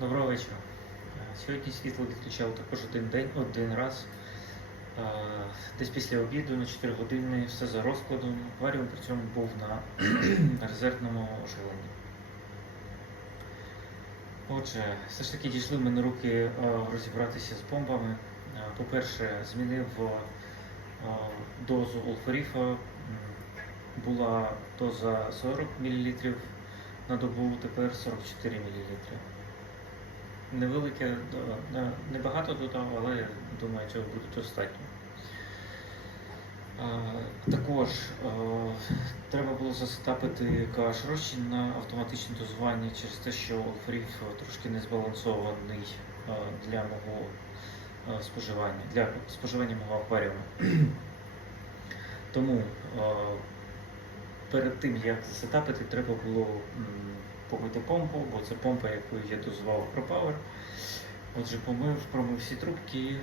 Доброго вечора. Е, Сьогодні світло відключав також один день, один раз. Е, Десь після обіду на 4 години все за розкладом. Акваріум при цьому був на резервному оживленні. Отже, все ж таки дійшли в мене руки е, розібратися з бомбами. По-перше, змінив дозу олфоріфа. Була доза 40 мл на добу, тепер 44 мл. Невелике, небагато додав, але думаю, цього буде достатньо. Також треба було засетапити каш розчин на автоматичне дозування через те, що фріф трошки не збалансований для мого споживання, для споживання мого акваріуму. Тому перед тим як засетапити, треба було помити помпу, бо це помпа, яку я дозував ProPower. Отже, помив, промив всі трубки,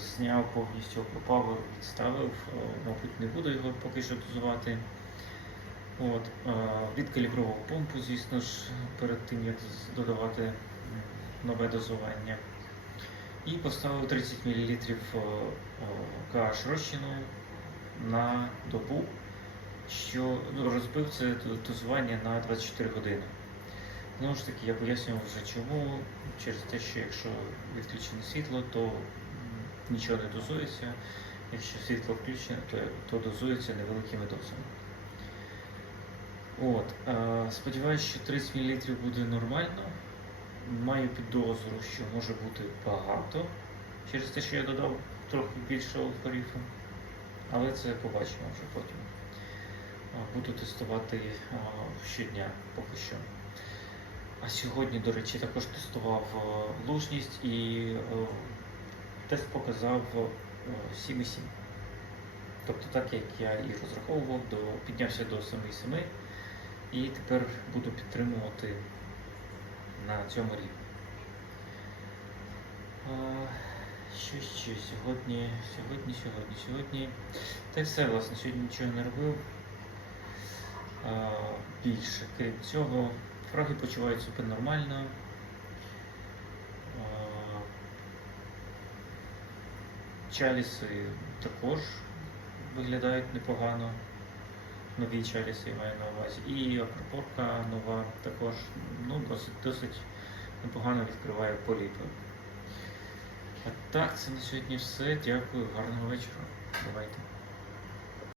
зняв повністю ProPower, відставив, мабуть, не буду його поки що дозувати. От, відкалібрував помпу, звісно ж, перед тим як додавати нове дозування. І поставив 30 мл KH розчину на добу, що ну, розбив це дозування на 24 години. Знову ж таки, я пояснював вже чому. Через те, що якщо відключене світло, то нічого не дозується. Якщо світло включене, то, то дозується невеликими дозами. От, сподіваюся, що 30 мл буде нормально. Маю підозру, що може бути багато через те, що я додав трохи більше алфоріфу. Але це побачимо вже потім. Буду тестувати щодня поки що. А сьогодні, до речі, також тестував лужність і тест показав е, 7,7. Тобто так, як я і розраховував, до, піднявся до 7,7 і тепер буду підтримувати на цьому рівні. Що ще сьогодні, сьогодні, сьогодні, сьогодні. Та все, власне, сьогодні нічого не робив. Більше, крім цього, фраги почувають супер нормально. Чаліси також виглядають непогано. Нові чаліси я маю на увазі. І акропорка нова також ну, досить, досить непогано відкриває поліпи. А так, це на сьогодні все. Дякую, гарного вечора. Бувайте.